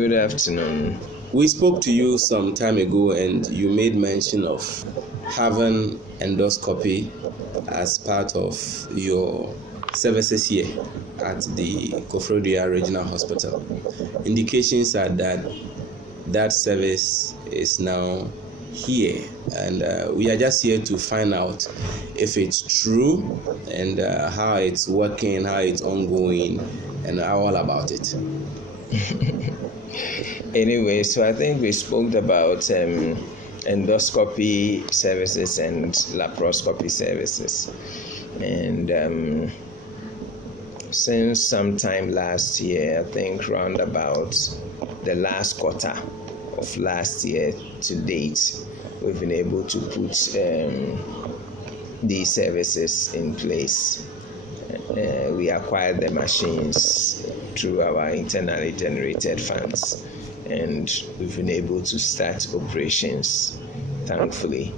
Good afternoon. We spoke to you some time ago and you made mention of having endoscopy as part of your services here at the Koforidua Regional Hospital. Indications are that that service is now here, and we are just here to find out if it's true and how it's working, how it's ongoing, and all about it. Anyway, so I think we spoke about endoscopy services and laparoscopy services. And since sometime last year, I think round about the last quarter of last year to date, we've been able to put these services in place. We acquired the machines through our internally generated funds, and we've been able to start operations, thankfully.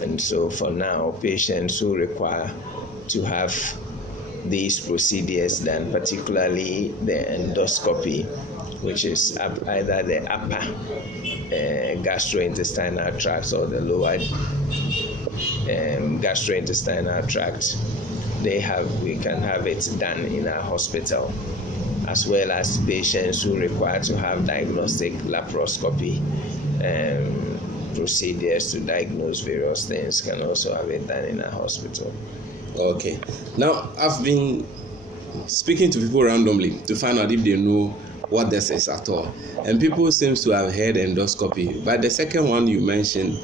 And so for now, patients who require to have these procedures done, particularly the endoscopy, which is either the upper gastrointestinal tract or the lower gastrointestinal tract, we can have it done in our hospital, as well as patients who require to have diagnostic laparoscopy procedures to diagnose various things can also have it done in our hospital. Okay. Now, I've been speaking to people randomly to find out if they know what this is at all. And people seem to have heard endoscopy. But the second one you mentioned,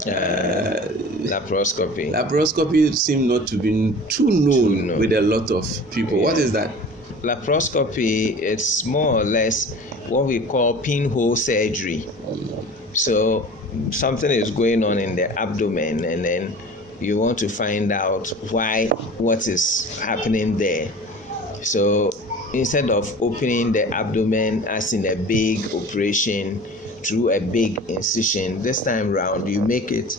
laparoscopy. Laparoscopy seems not to be too known with a lot of people. Yeah. What is that? Laparoscopy, it's more or less what we call pinhole surgery. So something is going on in the abdomen, and then you want to find out what is happening there. So instead of opening the abdomen as in a big operation through a big incision, this time round you make it,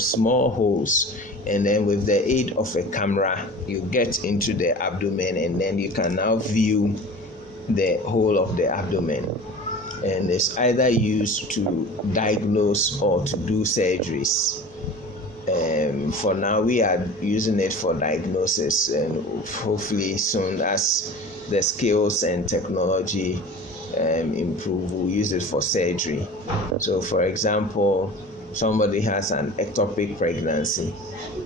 small holes, and then with the aid of a camera you get into the abdomen, and then you can now view the whole of the abdomen. And it's either used to diagnose or to do surgeries. For now, we are using it for diagnosis, and hopefully soon, as the skills and technology improve, we'll use it for surgery. So, for example, somebody has an ectopic pregnancy,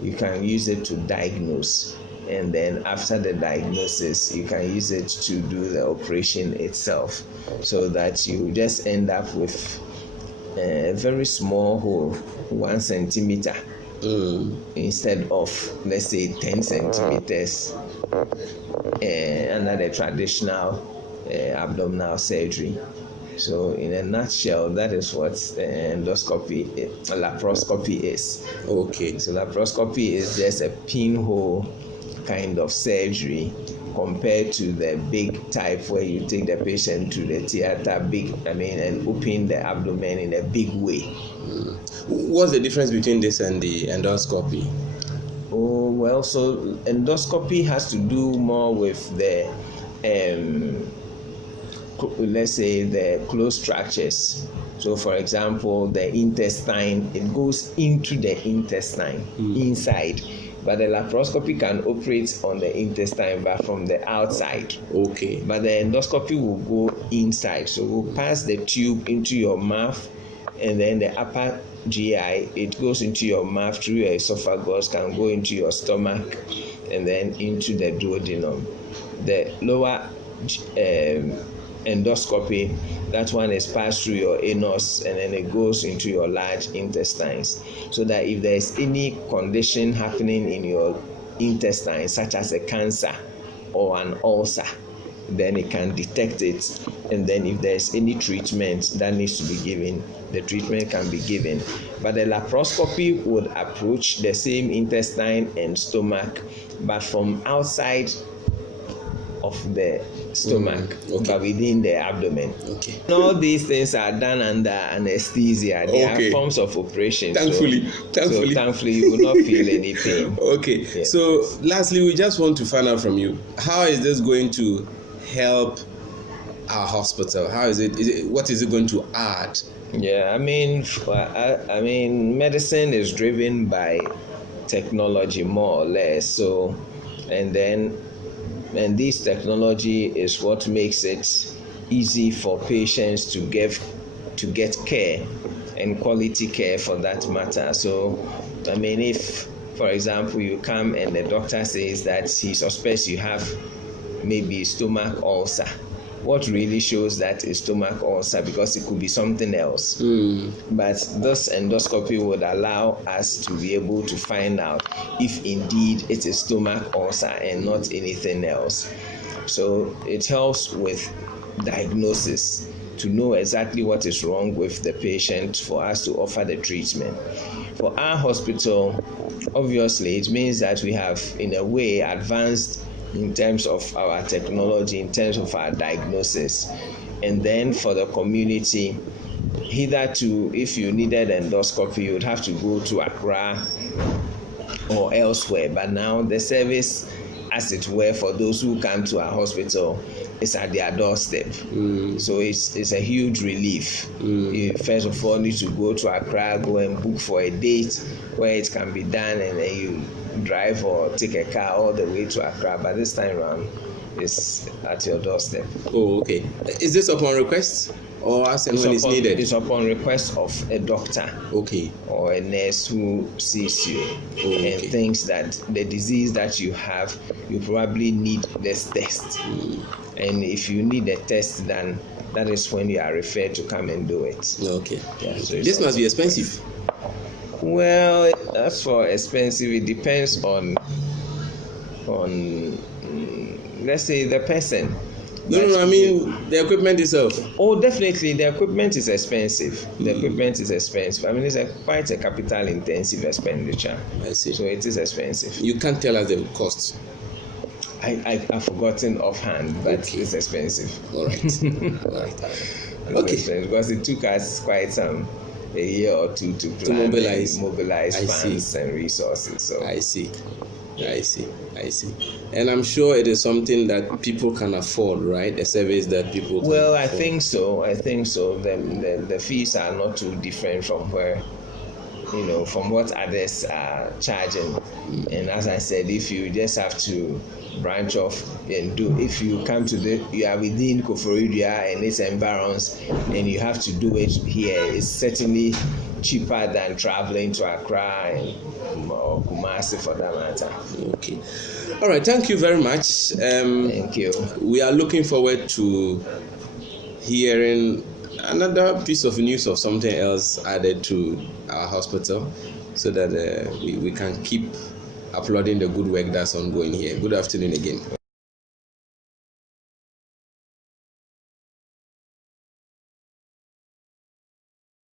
you can use it to diagnose, and then after the diagnosis, you can use it to do the operation itself, so that you just end up with a very small hole, 1 centimeter. Instead of, let's say, 10 centimeters under the traditional abdominal surgery. So in a nutshell, that is what laparoscopy is. Okay. So laparoscopy is just a pinhole kind of surgery compared to the big type where you take the patient to the theater, and open the abdomen in a big way. What's the difference between this and the endoscopy? Oh, well, so endoscopy has to do more with the, let's say, the closed structures. So, for example, the intestine, it goes into the intestine, inside. But the laparoscopy can operate on the intestine, but from the outside. Okay. But the endoscopy will go inside. So we'll pass the tube into your mouth, and then the upper GI, it goes into your mouth through your esophagus, can go into your stomach, and then into the duodenum. The lower endoscopy, that one is passed through your anus, and then it goes into your large intestines, so that if there is any condition happening in your intestine, such as a cancer or an ulcer, then it can detect it, and then if there is any treatment that needs to be given, the treatment can be given. But the laparoscopy would approach the same intestine and stomach, but from outside of the stomach, but within the abdomen. Okay. All these things are done under anesthesia. They are forms of operation. Thankfully, you will not feel any pain. Okay. Yes. So lastly, we just want to find out from you, how is this going to help our hospital? How is it? What is it going to add? Yeah, I mean, medicine is driven by technology more or less. So, and this technology is what makes it easy for patients to get care, and quality care for that matter. So, I mean, if, for example, you come and the doctor says that he suspects you have maybe stomach ulcer, what really shows that is stomach ulcer, because it could be something else. But this endoscopy would allow us to be able to find out if indeed it is stomach ulcer and not anything else. So it helps with diagnosis, to know exactly what is wrong with the patient for us to offer the treatment. For our hospital, obviously it means that we have in a way advanced in terms of our technology, in terms of our diagnosis. And then for the community, hitherto, if you needed endoscopy, you would have to go to Accra or elsewhere. But now the service, as it were, for those who come to our hospital, is at their doorstep. So it's a huge relief. You first of all need to go to Accra, go and book for a date where it can be done, and then you drive or take a car all the way to Accra. But this time around, it's at your doorstep. Oh, okay. Is this upon request, or as and when it's needed? It's upon request of a doctor, okay, or a nurse who sees you and thinks that the disease that you have, you probably need this test. And if you need a test, then that is when you are referred to come and do it. Okay. Yeah, so this must be expensive. Well, as for expensive, it depends on let's say the person. No, I mean the equipment itself. Oh, definitely, the equipment is expensive. The equipment is expensive. I mean, it's quite a capital-intensive expenditure. I see. So it is expensive. You can't tell us the cost. I've forgotten offhand, but it's expensive. All right. All right. Okay. Because it took us quite a year or two to plan mobilize funds and resources. So I see. And I'm sure it is something that people can afford, right? A service that people can afford. I think so. The fees are not too different from from what others are charging. And as I said, if you just have to branch off and if you come to you are within Koforidua and its environs, and you have to do it here, it's certainly cheaper than traveling to Accra or Kumasi for that matter. Okay. All right. Thank you very much. Thank you. We are looking forward to hearing another piece of news of something else added to our hospital, so that we can keep applauding the good work that's ongoing here. Good afternoon again.